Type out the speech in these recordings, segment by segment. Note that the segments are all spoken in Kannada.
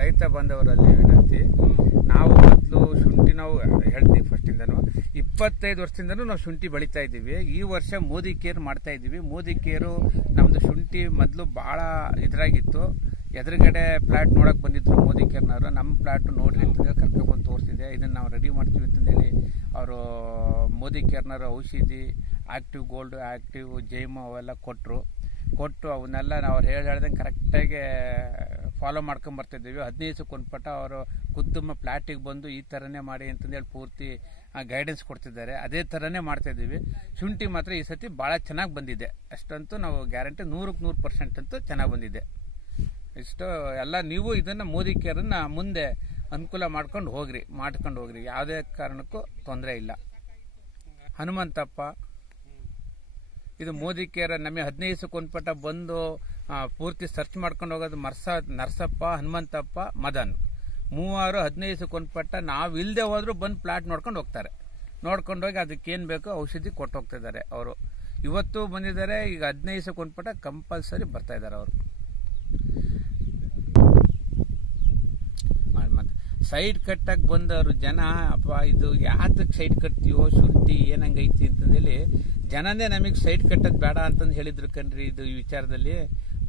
ರೈತ ಬಂದವರಲ್ಲಿ ವಿನಂತಿ, ನಾವು ಮೊದಲು ಶುಂಠಿ ನಾವು ಹೇಳ್ತೀವಿ ಫಸ್ಟಿಂದನೂ 25 ವರ್ಷದಿಂದನೂ ನಾವು ಶುಂಠಿ ಬೆಳೀತಾ ಇದ್ದೀವಿ. ಈ ವರ್ಷ ಮೋದಿ ಕೇರ್ ಮಾಡ್ತಾ ಇದ್ದೀವಿ. ಮೋದಿ ಕೇರು ನಮ್ಮದು ಶುಂಠಿ ಮೊದಲು ಭಾಳ ಇದ್ರಾಗಿತ್ತು. ಎದುರುಗಡೆ ಪ್ಲಾಟ್ ನೋಡಕ್ಕೆ ಬಂದಿದ್ರು ಮೋದಿ ಕೇರ್ನವರು. ನಮ್ಮ ಪ್ಲಾಟ್ ನೋಡ್ರಿ ಅಂತಂದೇಳಿ ಕರ್ಕೊಬಂದು ತೋರಿಸಿದೆ. ಇದನ್ನು ನಾವು ರೆಡಿ ಮಾಡ್ತೀವಿ ಅಂತಂದೇಳಿ ಅವರು ಮೋದಿ ಕೇರ್ನವರು ಔಷಧಿ ಆ್ಯಕ್ಟಿವ್ ಗೋಲ್ಡ್, ಆ್ಯಕ್ಟಿವ್ ಜೈಮ್ ಅವೆಲ್ಲ ಕೊಟ್ಟು ಅವನ್ನೆಲ್ಲ ನಾವು ಅವ್ರು ಹೇಳ್ದಂಗೆ ಕರೆಕ್ಟಾಗಿ ಫಾಲೋ ಮಾಡ್ಕೊಂಬರ್ತಿದ್ದೀವಿ. 15 ದಿವಸಕ್ಕೊಂದು ಪಟ ಅವರು ಖುದ್ದು ಪ್ಲಾಟಿಗೆ ಬಂದು ಈ ಥರನೇ ಮಾಡಿ ಅಂತಂದೇಳಿ ಪೂರ್ತಿ ಗೈಡೆನ್ಸ್ ಕೊಡ್ತಿದ್ದಾರೆ. ಅದೇ ಥರನೇ ಮಾಡ್ತಾಯಿದ್ದೀವಿ. ಶುಂಠಿ ಮಾತ್ರ ಈ ಸತಿ ಭಾಳ ಚೆನ್ನಾಗಿ ಬಂದಿದೆ, ಅಷ್ಟಂತೂ ನಾವು ಗ್ಯಾರಂಟಿ 100% ಅಂತೂ ಚೆನ್ನಾಗಿ ಬಂದಿದೆ. ಇಷ್ಟು ಎಲ್ಲ ನೀವು ಇದನ್ನು ಮೋದಿ ಕೇರನ್ನು ಮುಂದೆ ಅನುಕೂಲ ಮಾಡ್ಕೊಂಡು ಹೋಗ್ರಿ, ಯಾವುದೇ ಕಾರಣಕ್ಕೂ ತೊಂದರೆ ಇಲ್ಲ. ಹನುಮಂತಪ್ಪ, ಇದು ಮೋದಿ ಕೇರ್ ನಮಗೆ 15 ದಿವಸಕ್ಕೊಂದು ಪಟ ಬಂದು ಪೂರ್ತಿ ಸರ್ಚ್ ಮಾಡ್ಕೊಂಡು ಹೋಗೋದು ನರಸಪ್ಪ, ಹನುಮಂತಪ್ಪ, ಮದನ್, 15 ದಿವಸಕ್ಕೊಂದು ಪಟ ನಾವು ಇಲ್ಲದೆ ಹೋದ್ರು ಬಂದು ಪ್ಲಾಟ್ ನೋಡ್ಕೊಂಡು ಹೋಗ್ತಾರೆ. ನೋಡ್ಕೊಂಡು ಹೋಗಿ ಅದಕ್ಕೇನು ಬೇಕೋ ಔಷಧಿ ಕೊಟ್ಟು ಹೋಗ್ತಿದ್ದಾರೆ ಅವರು. ಇವತ್ತು ಬಂದಿದ್ದಾರೆ, ಈಗ 15 ದಿವಸಕ್ಕೊಂದು ಪಟ ಕಂಪಲ್ಸರಿ ಬರ್ತಾ ಇದ್ದಾರೆ ಅವರು. ಮತ್ತು ಸೈಡ್ ಕಟ್ಟಕ್ಕೆ ಬಂದವರು ಜನ, ಅಪ್ಪ ಇದು ಯಾತಕ್ಕೆ ಸೈಡ್ ಕಟ್ತೀವೋ ಶುಂಠಿ ಏನಂಗೈತಿ ಅಂತಂದೇಳಿ ಜನನೇ ನಮಗೆ ಸೈಡ್ ಕಟ್ಟೋದು ಬೇಡ ಅಂತಂದು ಹೇಳಿದ್ರು ಕಣ್ರಿ. ಇದು ಈ ವಿಚಾರದಲ್ಲಿ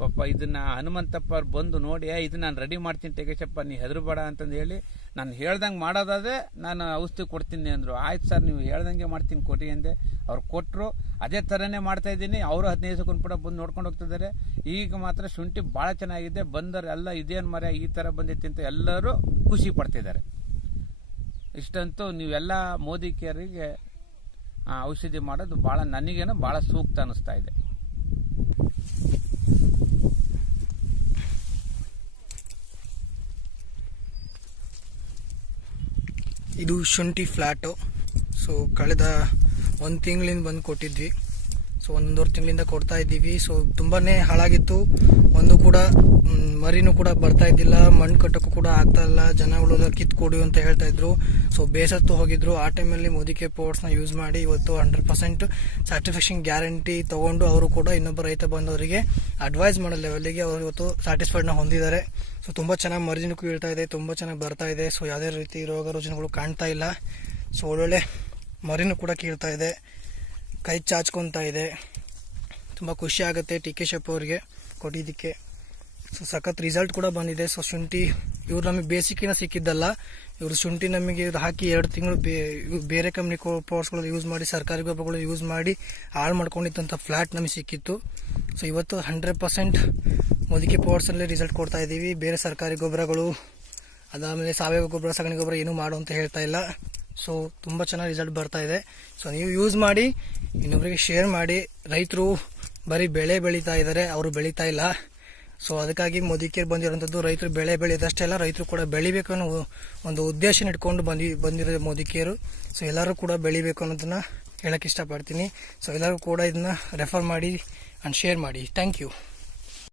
ಪಾಪ ಇದನ್ನು ಹನುಮಂತಪ್ಪ ಅವ್ರು ಬಂದು ನೋಡಿ, ಇದನ್ನ ನಾನು ರೆಡಿ ಮಾಡ್ತೀನಿ ಟೆಗೇಶಪ್ಪ, ನೀ ಹೆದರಬೇಡ ಅಂತಂದು ಹೇಳಿ ನಾನು ಹೇಳ್ದಂಗೆ ಮಾಡೋದಾದ್ರೆ ನಾನು ಔಷಧಿ ಕೊಡ್ತೀನಿ ಅಂದರು. ಆಯ್ತು ಸರ್, ನೀವು ಹೇಳ್ದಂಗೆ ಮಾಡ್ತೀನಿ ಕೊಡಿ ಅಂದೆ. ಅವ್ರು ಕೊಟ್ಟರು, ಅದೇ ಥರನೇ ಮಾಡ್ತಾಯಿದ್ದೀನಿ. ಅವರು 15 ದಿವಸಕ್ಕೊಂದು ಪಟ ಬಂದು ನೋಡ್ಕೊಂಡು ಹೋಗ್ತಿದ್ದಾರೆ. ಈಗ ಮಾತ್ರ ಶುಂಠಿ ಭಾಳ ಚೆನ್ನಾಗಿದೆ. ಬಂದವರು ಎಲ್ಲ ಇದೇನು ಮರ ಈ ಥರ ಬಂದೈತಿ ಅಂತ ಎಲ್ಲರೂ ಖುಷಿ ಪಡ್ತಿದ್ದಾರೆ. ಇಷ್ಟಂತೂ ನೀವೆಲ್ಲ ಮೋದಿ ಕೇರಿಗೆ ಔಷಧಿ ಮಾಡೋದು ಭಾಳ ನನಗೇನೋ ಭಾಳ ಸೂಕ್ತ ಅನ್ನಿಸ್ತಾ ಇದೆ. ಇದು ಶುಂಠಿ ಫ್ಲ್ಯಾಟು. ಸೊ ಕಳೆದ 1 ತಿಂಗಳಿಂದ ಬಂದು ಕೊಟ್ಟಿದ್ವಿ. ಸೊ 1.5 ತಿಂಗಳಿಂದ ಕೊಡ್ತಾ ಇದ್ದೀವಿ. ಸೊ ತುಂಬಾ ಹಾಳಾಗಿತ್ತು. ಒಂದು ಕೂಡ ಮರಿನೂ ಕೂಡ ಬರ್ತಾ ಇದ್ದಿಲ್ಲ, ಮಣ್ಣು ಕಟ್ಟೋಕ್ಕೂ ಕೂಡ ಆಗ್ತಾ ಇಲ್ಲ. ಜನಗಳೆಲ್ಲ ಕಿತ್ಕೊಡಿ ಅಂತ ಹೇಳ್ತಾ ಇದ್ರು. ಸೊ ಬೇಸತ್ತು ಹೋಗಿದ್ರು. ಆ ಟೈಮಲ್ಲಿ ಮೋದಿ ಕೇರ್ ಪೌಡರ್ಸ್ನ ಯೂಸ್ ಮಾಡಿ ಇವತ್ತು 100% ಸ್ಯಾಟಿಸ್ಫ್ಯಾಕ್ಷನ್ ಗ್ಯಾರಂಟಿ ತೊಗೊಂಡು ಅವರು ಕೂಡ ಇನ್ನೊಬ್ಬ ರೈತ ಬಂದವರಿಗೆ ಅಡ್ವೈಸ್ ಮಾಡೋ ಲೆವೆಲ್ಗೆ ಅವರು ಇವತ್ತು ಸ್ಯಾಟಿಸ್ಫೈಡ್ನ ಹೊಂದಿದ್ದಾರೆ. ಸೊ ತುಂಬ ಚೆನ್ನಾಗಿ ಮರಿನೂ ಕೀಳ್ತಾ ಇದೆ, ತುಂಬ ಚೆನ್ನಾಗಿ ಬರ್ತಾ ಇದೆ. ಸೊ ಯಾವುದೇ ರೀತಿ ರೋಗ ರುಜಿನಗಳು ಕಾಣ್ತಾ ಇಲ್ಲ. ಸೊ ಒಳ್ಳೊಳ್ಳೆ ಮರಿನೂ ಕೂಡ ಕೀಳ್ತಾ ಇದೆ, ಕೈ ಚಾಚ್ಕೊತಾ ಇದೆ. ತುಂಬ ಖುಷಿ ಆಗುತ್ತೆ ಟೆಗೇಶಪ್ಪ ಅವರಿಗೆ ಕೊಟ್ಟಿದ್ದಕ್ಕೆ. ಸೊ ಸಖತ್ ರಿಸಲ್ಟ್ ಕೂಡ ಬಂದಿದೆ. ಸೊ ಶುಂಠಿ ಇವ್ರು ನಮಗೆ ಬೇಸಿಕ್ಕಿನ ಸಿಕ್ಕಿದ್ದಲ್ಲ, ಇವರು ಶುಂಠಿ ನಮಗೆ ಹಾಕಿ 2 ತಿಂಗಳು ಬೇರೆ ಕಂಪ್ನಿ ಪೌಡರ್ಸ್ಗಳು ಯೂಸ್ ಮಾಡಿ, ಸರ್ಕಾರಿ ಗೊಬ್ಬರಗಳು ಯೂಸ್ ಮಾಡಿ ಹಾಳು ಮಾಡ್ಕೊಂಡಿದ್ದಂಥ ಫ್ಲ್ಯಾಟ್ ನಮಗೆ ಸಿಕ್ಕಿತ್ತು. ಸೊ ಇವತ್ತು 100% ಮೋದಿ ಕೇರ್ ಪೌಡರ್ಸಲ್ಲೇ ರಿಸಲ್ಟ್ ಕೊಡ್ತಾ ಇದ್ದೀವಿ. ಬೇರೆ ಸರ್ಕಾರಿ ಗೊಬ್ಬರಗಳು, ಅದಾದಮೇಲೆ ಸಾವಯವ ಗೊಬ್ಬರ, ಸಗಣಿ ಗೊಬ್ಬರ ಏನೂ ಮಾಡು ಅಂತ ಹೇಳ್ತಾ ಇಲ್ಲ. ಸೊ ತುಂಬ ಚೆನ್ನಾಗಿ ರಿಸಲ್ಟ್ ಬರ್ತಾ ಇದೆ. ಸೊ ನೀವು ಯೂಸ್ ಮಾಡಿ, ಇನ್ನೊಬ್ಬರಿಗೆ ಶೇರ್ ಮಾಡಿ. ರೈತರು ಬರೀ ಬೆಳೆ ಬೆಳೀತಾ ಇದ್ದಾರೆ, ಅವರು ಬೆಳೀತಾ ಇಲ್ಲ. ಸೊ ಅದಕ್ಕಾಗಿ ಮೋದಿ ಕೇರ್ ಬಂದಿರೋಂಥದ್ದು. ರೈತರು ಬೆಳೆ ಬೆಳೆಯೋದಷ್ಟೇ ಅಲ್ಲ, ರೈತರು ಕೂಡ ಬೆಳಿಬೇಕು ಅನ್ನೋ ಒಂದು ಉದ್ದೇಶ ಇಟ್ಕೊಂಡು ಬಂದಿರೋ ಮೋದಿ ಕೇರು. ಸೊ ಎಲ್ಲರೂ ಕೂಡ ಬೆಳಿಬೇಕು ಅನ್ನೋದನ್ನು ಹೇಳೋಕ್ಕೆ ಇಷ್ಟಪಡ್ತೀನಿ. ಸೊ ಎಲ್ಲರೂ ಕೂಡ ಇದನ್ನು ರೆಫರ್ ಮಾಡಿ ಆ್ಯಂಡ್ ಶೇರ್ ಮಾಡಿ. Thank you.